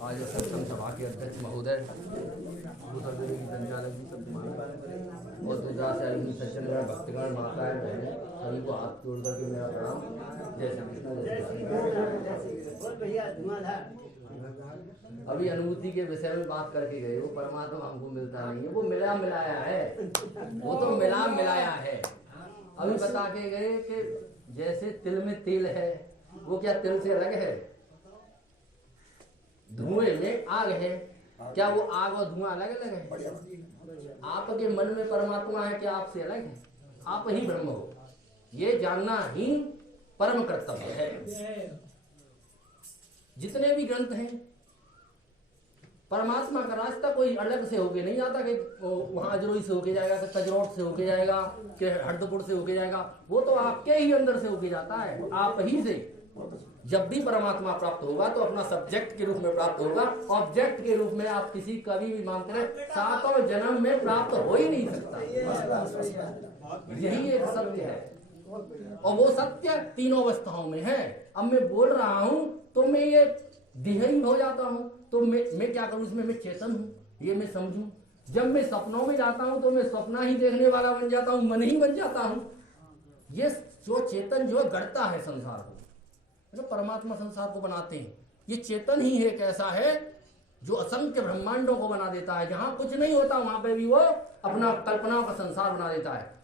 आज सत्संग सभा के अध्यक्ष महोदय संचालक जी सब और सज्जनगण भक्तगण माताएं बहनें सभी को हाथ जोड़ करके मेरा प्रणाम। जय श्री कृष्ण। अभी अनुभूति के विषय में बात करके गए, वो परमात्मा हमको मिलता नहीं है, वो मिला मिलाया है, वो तो मिला मिलाया है। अभी बता के गए कि जैसे तिल में तेल है, वो क्या तिल से अलग है? धुएं में आग है, क्या वो आग और धुआं अलग अलग है? आपके मन में परमात्मा है, क्या आपसे अलग है? आप ही ब्रह्म हो, ये जानना ही परम कर्तव्य है। जितने भी ग्रंथ हैं, परमात्मा का रास्ता कोई अलग से होके नहीं आता कि वहां अजरोई से होके जाएगा, कि कजरोट से होके जाएगा, कि हरदपुर से होके जाएगा। वो तो आपके ही अंदर से होके जाता है, आप ही से। जब भी परमात्मा प्राप्त होगा तो अपना सब्जेक्ट के रूप में प्राप्त होगा। ऑब्जेक्ट के रूप में आप किसी कभी भी मानते रहे, सातों जन्म में प्राप्त हो ही नहीं सकता। यही एक सत्य है, और वो सत्य तीनों अवस्थाओं में है। अब मैं बोल रहा हूं तो मैं ये देही हो जाता हूं, तो मैं क्या करूं? इसमें मैं चेतन हूं, ये मैं समझूं। जब मैं सपनों में जाता हूं तो मैं सपना ही देखने वाला बन जाता हूं, मन ही बन जाता हूं। ये जो चेतन जो गढ़ता है संसार को, तो परमात्मा संसार को बनाते हैं। ये चेतन ही एक ऐसा है जो असंख्य ब्रह्मांडों को बना देता है। जहां कुछ नहीं होता वहां पे भी वो अपना कल्पनाओं का संसार बना देता है।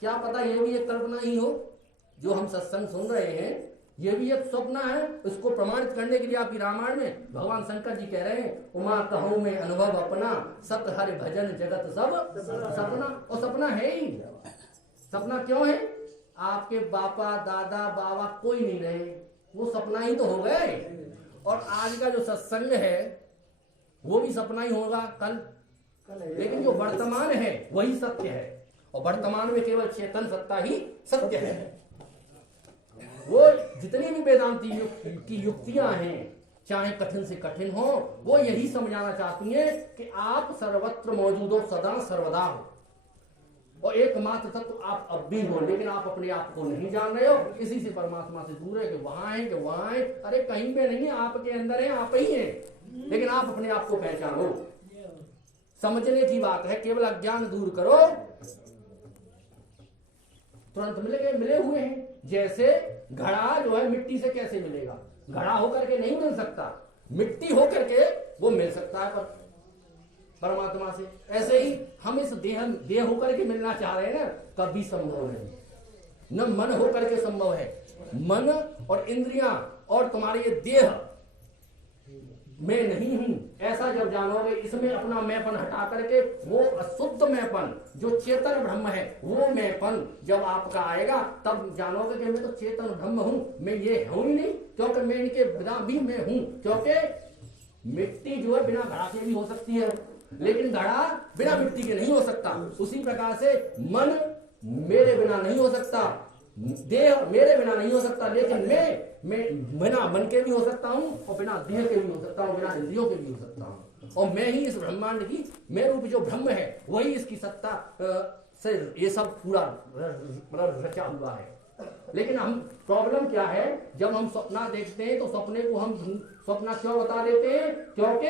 क्या पता ये भी एक कल्पना ही हो जो हम सत्संग सुन रहे हैं, ये भी एक स्वप्न है। इसको प्रमाणित करने के लिए आपकी रामायण में भगवान शंकर जी कह रहे हैं, उमा कहूं में अनुभव अपना, सत हरि भजन जगत सब सपना। और सपना है ही। सपना क्यों है? आपके बापा दादा बाबा कोई नहीं रहे, वो सपना ही तो हो गए। और आज का जो सत्संग है वो भी सपना ही होगा कल। लेकिन जो वर्तमान है वही सत्य है, और वर्तमान में केवल चेतन सत्ता ही सत्य है। वो जितनी भी वेदांती की युक्तियां हैं, चाहे कठिन से कठिन हो, वो यही समझाना चाहती हैं कि आप सर्वत्र मौजूद हो, सदा सर्वदा हो, और एकमात्र तत्व आप अब भी हो। लेकिन आप अपने आप को नहीं जान रहे हो, इसी से परमात्मा से दूर है कि वहां है, कि वहां है। अरे कहीं पे नहीं है, आपके अंदर है, आप ही है। लेकिन आप अपने आप को पहचानो। समझने की बात है, केवल अज्ञान दूर करो, तुरंत मिले हुए हैं। जैसे घड़ा जो है मिट्टी से कैसे मिलेगा? घड़ा होकर के नहीं मिल सकता, मिट्टी होकर के वो मिल सकता है परमात्मा से। ऐसे ही हम इस देह होकर के मिलना चाह रहे हैं ना, कभी संभव नहीं। न मन होकर के संभव है। मन और इंद्रियां और तुम्हारे ये देह मैं नहीं हूं, ऐसा जब जानोगे, इसमें अपना मैंपन हटा करके वो अशुद्ध मैंपन जो चेतन ब्रह्म है, वो मैंपन जब आपका आएगा तब जानोगे कि मैं तो चेतन ब्रह्म हूं, मैं ये हूं ही नहीं। क्योंकि मैं इनके बिना भी मैं हूं। क्योंकि मिट्टी जो है बिना घड़ा के भी हो सकती है, लेकिन घड़ा बिना मिट्टी के नहीं हो सकता। उसी प्रकार से मन मेरे बिना नहीं हो सकता, देह मेरे बिना नहीं हो सकता, लेकिन मैं बिना मन के भी हो सकता हूं, और बिना देह के भी हो सकता हूं, बिना इंद्रियों के भी हो सकता हूं। और मैं ही इस ब्रह्मांड की, मैं रूप जो ब्रह्म है वही इसकी सत्ता से ये सब पूरा रचा हुआ है। लेकिन हम प्रॉब्लम क्या है, जब हम सपना देखते हैं तो सपने को हम सपना क्यों बता देते हैं? क्योंकि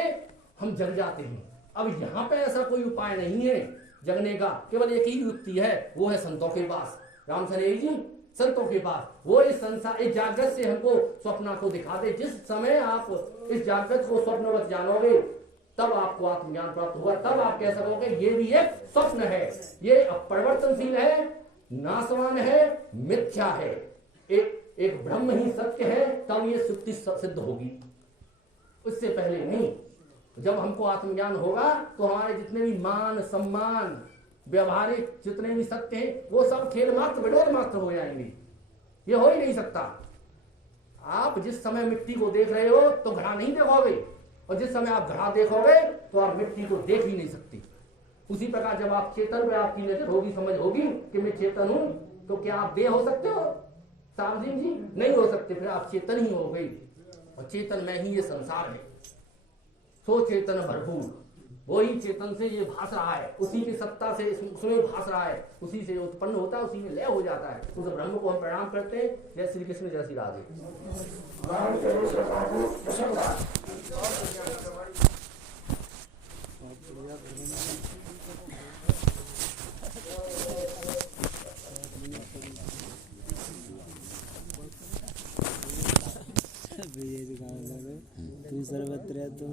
हम जग जाते हैं। अब यहाँ पे ऐसा कोई उपाय नहीं है जगने का, केवल एक ही युक्ति है, वो है संतों के पास। राम सनेही जी संतों के पास, वो इस संसार इस जागृत से हमको स्वप्न को दिखा दे। जिस समय आप इस जागृत को स्वप्नवत जानोगे तब आपको आत्मज्ञान प्राप्त होगा। तब आप कह सकोगे ये भी एक स्वप्न है, ये अपरिवर्तनशील है, नाशवान है, मिथ्या है, एक ब्रह्म ही सत्य है। तब ये सुक्ति सिद्ध होगी, उससे पहले नहीं। जब हमको आत्मज्ञान होगा तो हमारे जितने भी मान सम्मान व्यवहारिक जितने भी सत्य हैं वो सब खेल मात्र विनोद मात्र हो जाएंगे। ये हो ही नहीं सकता। आप जिस समय मिट्टी को देख रहे हो तो घड़ा नहीं देखोगे, और जिस समय आप घड़ा देखोगे तो आप मिट्टी को देख ही नहीं सकते। उसी प्रकार जब आप चेतन पे आपकी नजर होगी, समझ होगी कि मैं चेतन हूं, तो क्या आप देह हो सकते हो साहब सिंह जी? नहीं हो सकते। फिर आप चेतन ही हो गई, और चेतन में ही ये संसार है। सो चेतन भरपूर, वही चेतन से ये भास रहा है, उसी की सत्ता से उसमें भास रहा है, उसी से उत्पन्न होता है, उसी में लय हो जाता है। उस ब्रह्म को हम प्रणाम करते हैं। जय श्री कृष्ण, जय श्री राधे। तू सर्वत्र तो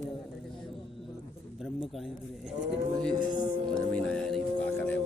ब्रह्म कहाँ पर है? समझ में नहीं आया, नहीं तो क्या करे वो।